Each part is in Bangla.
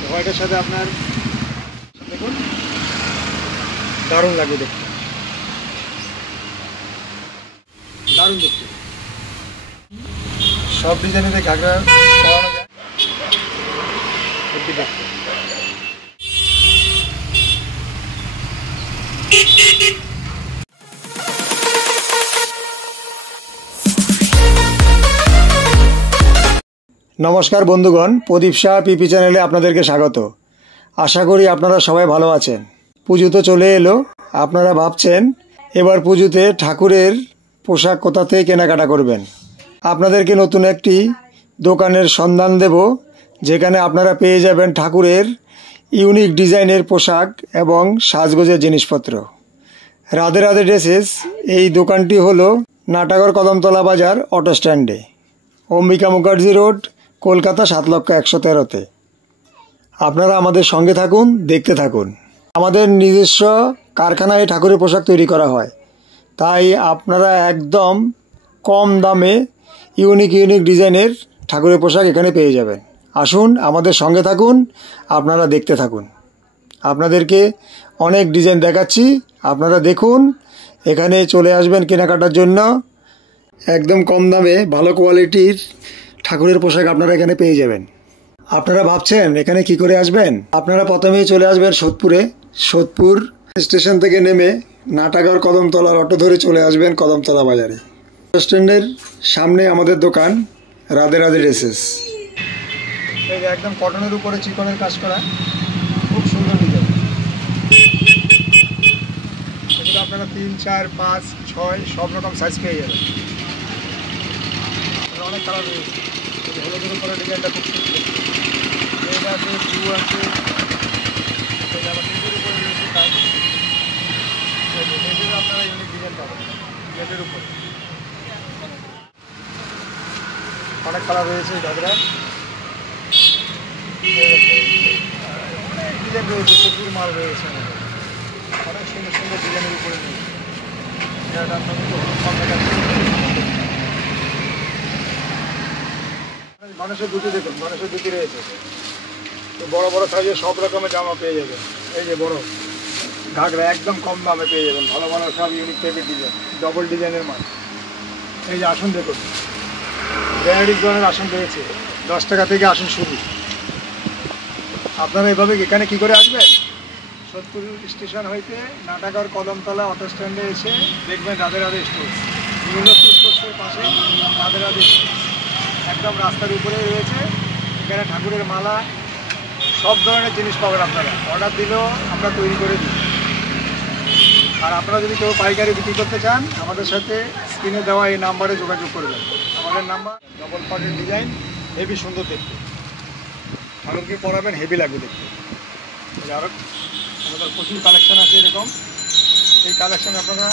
হোয়াইটের সাথে আপনার দেখুন দারুণ লাগবে দেখতে, দারুণ দেখতে। সব ডিজাইনের ঘাগরা পরানো যায় দেখতে। নমস্কার বন্ধুগণ, প্রদীপ শাহ পিপি চ্যানেলে আপনাদেরকে স্বাগত। আশা করি আপনারা সবাই ভালো আছেন। পুজো তো চলে এলো। আপনারা ভাবছেন এবার পুজোতে ঠাকুরের পোশাক কোথা থেকে কেনাকাটা করবেন। আপনাদেরকে নতুন একটি দোকানের সন্ধান দেব, যেখানে আপনারা পেয়ে যাবেন ঠাকুরের ইউনিক ডিজাইনের পোশাক এবং সাজগোজের জিনিসপত্র। রাধে রাধে ড্রেসেস এই দোকানটি হলো নাটাগড় কদমতলা বাজার অটো স্ট্যান্ডে, অম্বিকা মুখার্জি রোড, কলকাতা ৭,১১৩-তে। আপনারা আমাদের সঙ্গে থাকুন, দেখতে থাকুন। আমাদের নিজস্ব কারখানায় ঠাকুরের পোশাক তৈরি করা হয়, তাই আপনারা একদম কম দামে ইউনিক ডিজাইনের ঠাকুরের পোশাক এখানে পেয়ে যাবেন। আসুন আমাদের সঙ্গে থাকুন, আপনারা দেখতে থাকুন। আপনাদেরকে অনেক ডিজাইন দেখাচ্ছি, আপনারা দেখুন। এখানে চলে আসবেন কেনাকাটার জন্য। একদম কম দামে ভালো কোয়ালিটির ঠাকুরের পোশাক আপনারা এখানে পেয়ে যাবেন। আপনারা ভাবছেন এখানে কি করে আসবেন। আপনারা প্রথমেই চলে আসবেন সোদপুরে। সোদপুর স্টেশন থেকে নেমে নাটাগড় কদমতলার অটো ধরে চলে আসবেন কদমতলা বাজারে। বাস স্ট্যান্ডের সামনে আমাদের দোকান রাধে রাধে ড্রেসেস। একদম কটনের উপরে চিকনের কাজ করা, খুব সুন্দর ডিজাইন। এগুলো আপনারা ৩, ৪, ৫, ৬ সব রকম সাইজ পেয়ে যাবেন। অনেক কালার রয়েছে। হলুদের উপরে ডিজাইনটা খুব সুন্দর। রেড আছে, ব্লু আছে, আবার রেডের উপরে রয়েছে কাজ। রেডের আপনারা ইউনিক ডিজাইন পাবেন। রেডের উপরে অনেক কালার রয়েছে। ঘাগরা অনেক ডিজাইন রয়েছে, প্রচুর মাল রয়েছে। অনেক সুন্দর সুন্দর ডিজাইনের উপরে রয়েছে। এটা আপনাদের কম দেখাচ্ছে। গণেশের দুটি দেখুন, গণেশের দুটি রয়েছে। তো বড় বড় সাইজের সব রকমের জামা পেয়ে যাবেন। এই যে বড় ঘাগরা একদম কম দামে পেয়ে যাবেন। ভালো ভালো সব ইউনিক টাইপের ডিজাইন, ডবল ডিজাইনের মাল। এই যে আসন দেখুন, ভ্যারাইটিস ধরনের আসন রয়েছে। 10 টাকা থেকে আসন শুরু। আপনারা এভাবে এখানে কি করে আসবেন? সোদপুর স্টেশন হইতে নাটাগড় কদমতলা অটো স্ট্যান্ডে এসে দেখবেন রাধে রাধে স্টোর্স। বিভিন্ন স্টোর্সের পাশে রাধে রাধে স্টোর্স একদম রাস্তার উপরে রয়েছে। এখানে ঠাকুরের মালা সব ধরনের জিনিস পাবেন। আপনারা অর্ডার দিলেও আমরা তৈরি করে দিই। আর আপনারা যদি কেউ পাইকারি বিক্রি করতে চান, আমাদের সাথে স্ক্রিনে দেওয়া এই নাম্বারে যোগাযোগ করবেন। আমাদের নাম্বার ডবল পার্টের ডিজাইন, হেভি সুন্দর দেখতে। ঠাকুরকে পরাবেন, হেভি লাগবে দেখতে। আরও আমাদের প্রচুর কালেকশান আছে এরকম। এই কালেকশান আপনারা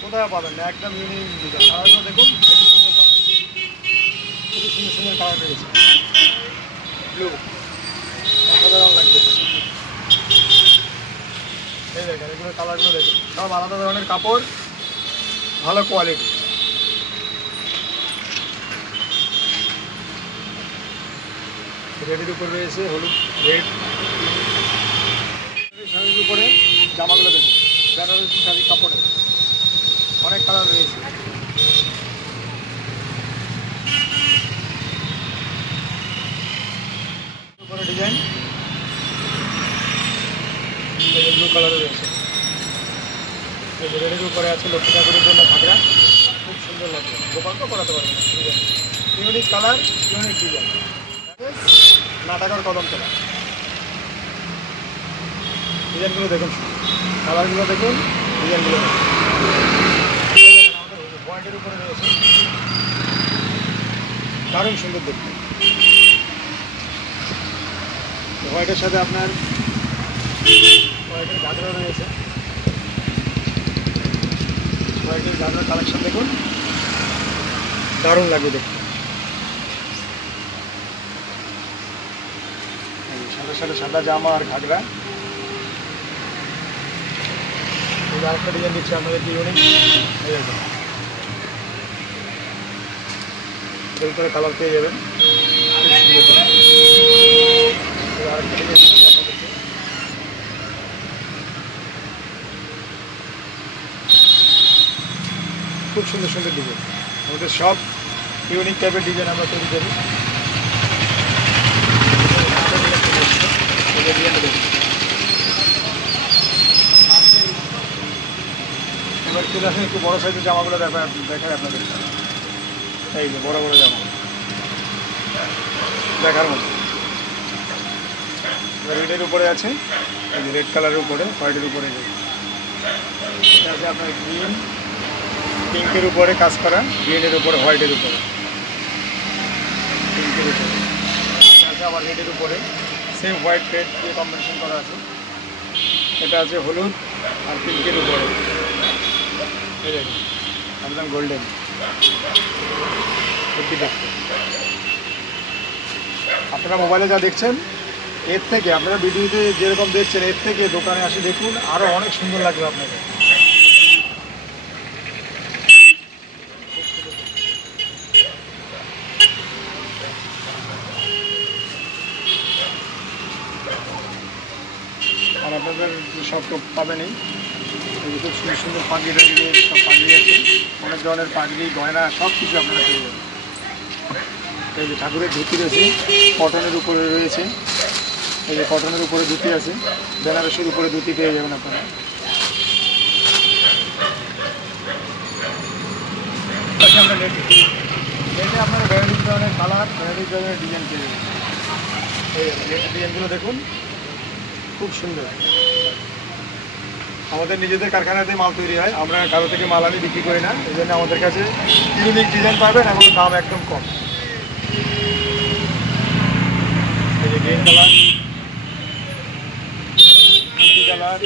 কোথায় পাবেন না, একদম ইউনিক ডিজাইন। কালারগুলো দেখুন, হেভি সুন্দর কালার, খুবই সুন্দর সুন্দর কালার রয়েছে। ব্লু অসাধারণ লাগবে। এই দেখেন, এগুলো কালারগুলো দেখুন, সব আলাদা ধরনের কাপড়, ভালো কোয়ালিটি। রেডের উপর রয়েছে হলুদ, রেড। শাড়ির উপরে জামাগুলো দেখুন, বেনারসি শাড়ি কাপড়ে অনেক কালার রয়েছে। উপরে ডিজাইন ব্লু কালারও রয়েছে। রেডের উপরে আছে লক্ষ্মী ঠাকুরের জন্য ঘাগরা, খুব সুন্দর লাগবে। গোপালকেও করাতে পারবেন। Design unique colour, unique design. Natagarh Kadamtala. ডিজাইনগুলো দেখুন, কালারগুলো দেখুন, ডিজাইনগুলো দেখুন। আমাদের হোয়াইটের উপরে রয়েছে, দারুণ সুন্দর দেখতে। হোয়াইটের সাথে আপনার হোয়াইটের ঘাগরা রয়েছে। হোয়াইটের ঘাগরা কালেকশন দেখুন, দারুণ লাগবে দেখতে। সাথে সাথে সাদা জামা আর ঘাগরা। আরেকটা ডিজাইন দিচ্ছি আপনাদের ইউনিক। কালার পেয়ে যাবেন, খুব সুন্দর। সুন্দর সুন্দর ডিজাইন, আমাদের সব ইউনিক টাইপের ডিজাইন আমরা তৈরি করি। এবার চলে আসেন একটু বড়ো সাইজের জামাগুলো দেখায় আপনাদের। এই যে বড় বড় জামা দেখার মতো। রেডের উপরে আছে, এই যে রেড কালারের উপরে, হোয়াইটের উপরে এটা আছে আপনার গ্রিন, পিঙ্কের উপরে কাজ করা, গ্রিনের উপরে, হোয়াইটের উপরে, পিঙ্কের উপরে এটা আছে আবার রেডের উপরে, সেম হোয়াইট রেড দিয়ে কম্বিনেশন করা আছে। এটা আছে হলুদ আর পিঙ্কের উপরে, এই দেখুন একদম গোল্ডেন, সত্যি দেখতে। আপনারা মোবাইলে যা দেখছেন এর থেকে, আপনারা ভিডিওতে যেরকম দেখছেন এর থেকে দোকানে আসে দেখুন, আরও অনেক সুন্দর লাগবে আপনাকে। আর আপনাদের সব তো পাবেনই, খুব সুন্দর সুন্দর পাগড়ি টাগড়ি, সব পাগড়ি আছে, অনেক ধরনের পাগড়ি গয়না সব কিছু আপনারা পেয়ে যাবেন। এই যে ঠাকুরের ধুতি রয়েছে, কটনের উপরে রয়েছে, এই যে কটনের উপরে ধুতি আছে, বেনারসির উপরে ধুতি পেয়ে যাবেন আপনারা। আমরা নেটে আপনারা ভ্যারাইটিস ধরনের কালার, ভ্যারাইটিস ধরনের ডিজাইন পেয়ে যাবেন। এই নেটের ডিজাইনগুলো দেখুন, খুব সুন্দর। আমাদের নিজেদের কারখানাতে মাল তৈরি হয়, আমরা কারো থেকে মাল আনি বিক্রি করি না, এই জন্য আমাদের কাছে ইউনিক ডিজাইন পাবেন এবং দাম একদম কম। এই যে গ্রিন কালার, কালার,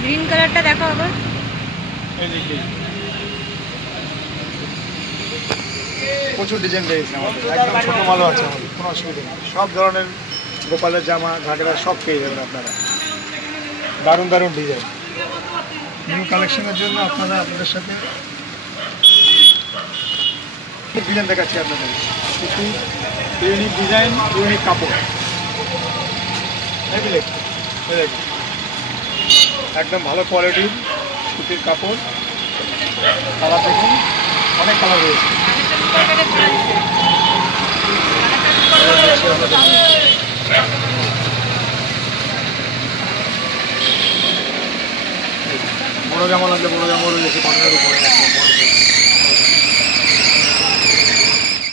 গ্রিন কালারটা দেখো আবার। এই যে প্রচুর ডিজাইন রয়েছে আমাদের, একদম ছোটো মালও আছে আমাদের, কোনো অসুবিধা নেই। সব ধরনের গোপালের জামা, ঘাগরা সব পেয়ে যাবেন আপনারা, দারুণ দারুণ ডিজাইন। নিউ কালেকশনের জন্য আপনারা আপনাদের সাথে ডিজাইন দেখাচ্ছি আপনাদের, কিছু ইউনিক ডিজাইন, ইউনিক কাপড়, একদম ভালো কোয়ালিটির সুতির কাপড়। কালার দেখুন, অনেক কালার রয়েছে। বড় জামা লাগলে বড় জামা রয়েছে, কটনের উপরে,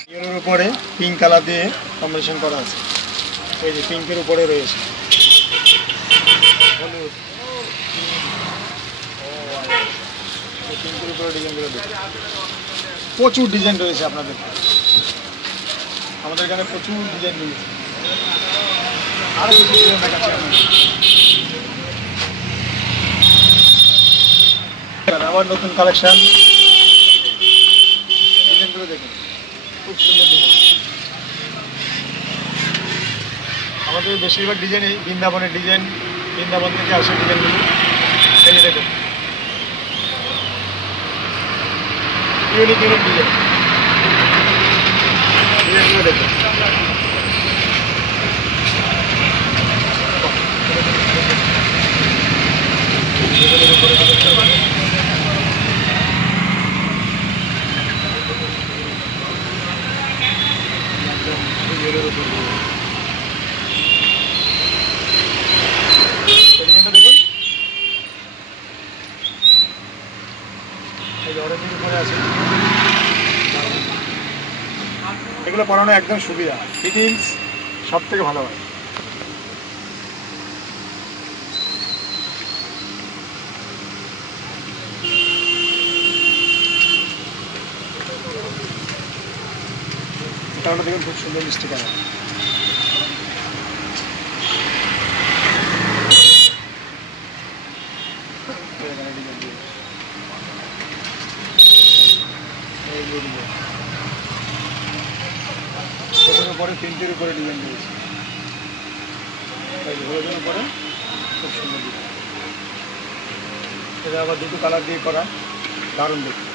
ইয়েলোর উপরে পিঙ্ক কালার দিয়ে কম্বিনেশন করা আছে। এই যে পিঙ্কের উপরে রয়েছে হলুদ, পিঙ্কের উপরে ডিজাইনগুলো দেখুন, প্রচুর ডিজাইন রয়েছে আপনাদের। আমাদের এখানে প্রচুর ডিজাইন রয়েছে, আরও কিছু ডিজাইন দেখাচ্ছি আপনাদের। আবার নতুন কালেকশন, ডিজাইনগুলো দেখুন, খুব সুন্দর ডিজাইন। আমাদের বেশিরভাগ ডিজাইনই বৃন্দাবনের ডিজাইন, বৃন্দাবন থেকে আসে ডিজাইনগুলো। এই যে দেখুন, ইউনিক ইউনিক ডিজাইন, ডিজাইনগুলো দেখুন। দেখুন এগুলো পরানো একদম সুবিধা, ফিটিংস সব থেকে ভালো হয়। এটা হলো দেখুন খুব সুন্দর মিষ্টি কালার। হলুদের উপরে প্রিন্টের উপরে ডিজাইন দিয়েছে, হলুদের উপরে খুব সুন্দর ডিজাইন। এটা আবার দুটো কালার দিয়ে করা, দারুণ দেখতে।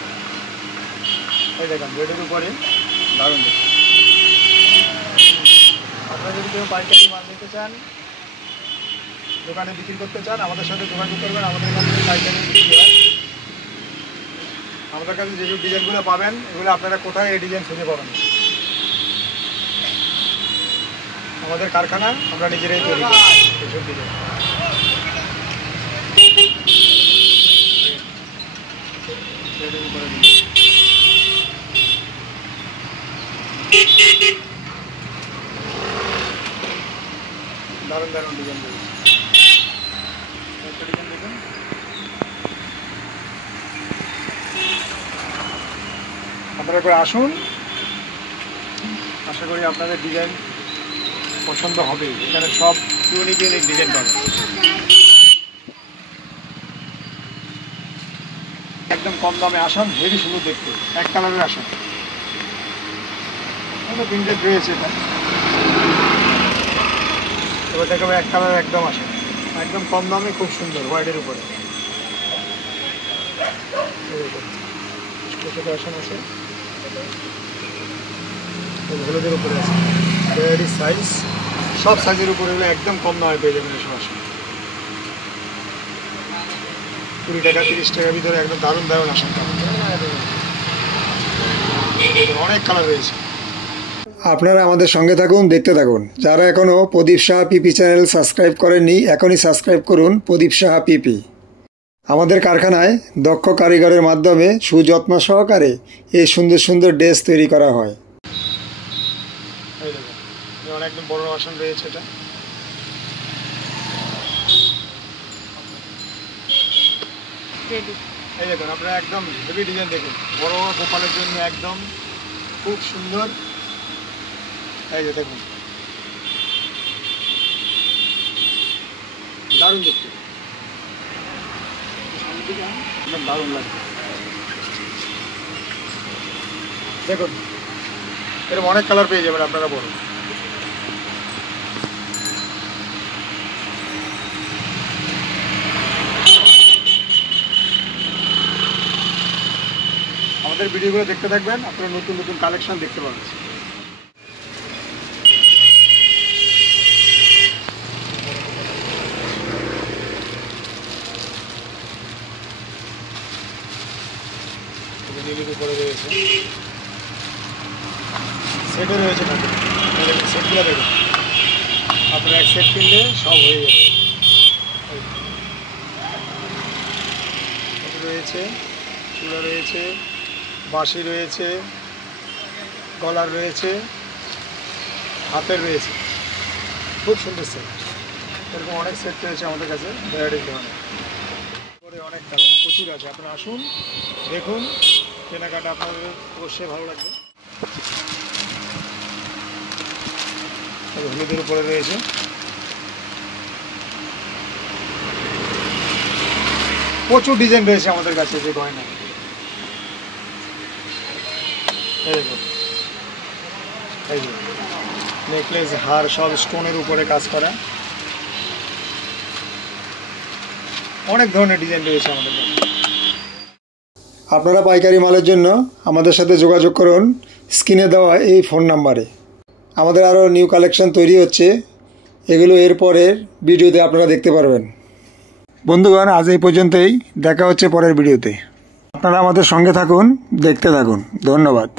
এই দেখেন রেডের উপরে দারুণ দেখতে। আপনারা যদি কেউ পাইকারি মাল নিতে চান দোকানে বিক্রি করতে চান আমাদের সাথে যোগাযোগ করবেন। আমাদের কাছে পাইকারি বিক্রি হয়। আমাদের কাছে যেসব ডিজাইনগুলো পাবেন এগুলো আপনারা কোথায় এই ডিজাইন খুঁজে পাবেন। আমাদের কারখানা আমরা নিজেরাই তৈরি করি এইসব ডিজাইন। দারুণ দারুণ ডিজাইন রয়েছে। একটা ডিজাইন দেখুন, আপনারা করে আসুন, আশা করি আপনাদের ডিজাইন পছন্দ হবে। এখানে সব ইউনিক ইউনিক ডিজাইন পাবেন। একদম কম দামে আসুন, হেভি সুন্দর দেখতে, এক কালারের আসুন। প্রিন্টেড রয়েছে এটা, এবার দেখাবো এক কালার একদম আসে, একদম কম দামে খুব সুন্দর হোয়াইটের উপরে। ছোটো আসন আছে, হলুদের উপরে আছে, ভ্যারাইটি সাইজ, সব সাইজের উপরে এগুলো একদম কম দামে পেয়ে যাবেন এসব আসন। 20 টাকা 30 টাকার ভিতরে একদম দারুণ দারুণ আসন পাবেন। অনেক কালার রয়েছে। আপনারা আমাদের সঙ্গে থাকুন, দেখতে থাকুন। যারা এখনও প্রদীপ সাহা পিপি চ্যানেল সাবস্ক্রাইব করেননি এখনই সাবস্ক্রাইব করুন প্রদীপ সাহা পিপি। আমাদের কারখানায় দক্ষ কারিগরের মাধ্যমে সুযত্ন সহকারে এই সুন্দর সুন্দর ড্রেস তৈরি করা হয়। একদম বড় আসন রয়েছে এটা, এই দেখুন আপনারা একদম হেভি ডিজাইন দেখুন, বড় গোপালের জন্য একদম খুব সুন্দর। এই যে দেখুন দারুণ দেখতে, একদম দারুণ লাগবে। দেখুন এরকম অনেক কালার পেয়ে যাবেন আপনারা বড়। আমাদের ভিডিওগুলো দেখতে থাকবেন, আপনারা নতুন নতুন কালেকশন দেখতে পাবেন। নীলের উপরে রয়েছে, সেটও রয়েছে না, সেটগুলো দেখুন আপনারা এক সেট কিনলে সব হয়ে যাবে। রয়েছে চূড়া রয়েছে, বাঁশি রয়েছে, গলার রয়েছে, হাতের রয়েছে, খুব সুন্দর সেট। এরকম অনেক সেট রয়েছে আমাদের কাছে ভ্যারাইটি ধরনের, অনেক কালার প্রচুর আছে। আপনারা আসুন, দেখুন, কেনাকাটা আপনাদের অবশ্যই ভালো লাগবে। হলুদের উপরে রয়েছে, প্রচুর ডিজাইন রয়েছে আমাদের কাছে যে গয়না। এই যে নেকলেস, হার সব স্টোনের উপরে কাজ করা, অনেক ধরনের ডিজাইন রয়েছে আমাদের কাছে। আপনারা পাইকারি মালের জন্য আমাদের সাথে যোগাযোগ করুন স্ক্রিনে দেওয়া এই ফোন নাম্বারে। আমাদের আরও নিউ কালেকশন তৈরি হচ্ছে, এগুলো এরপরের ভিডিওতে আপনারা দেখতে পারবেন। বন্ধুগণ, আজ এই পর্যন্তই, দেখা হচ্ছে পরের ভিডিওতে। আপনারা আমাদের সঙ্গে থাকুন, দেখতে থাকুন। ধন্যবাদ।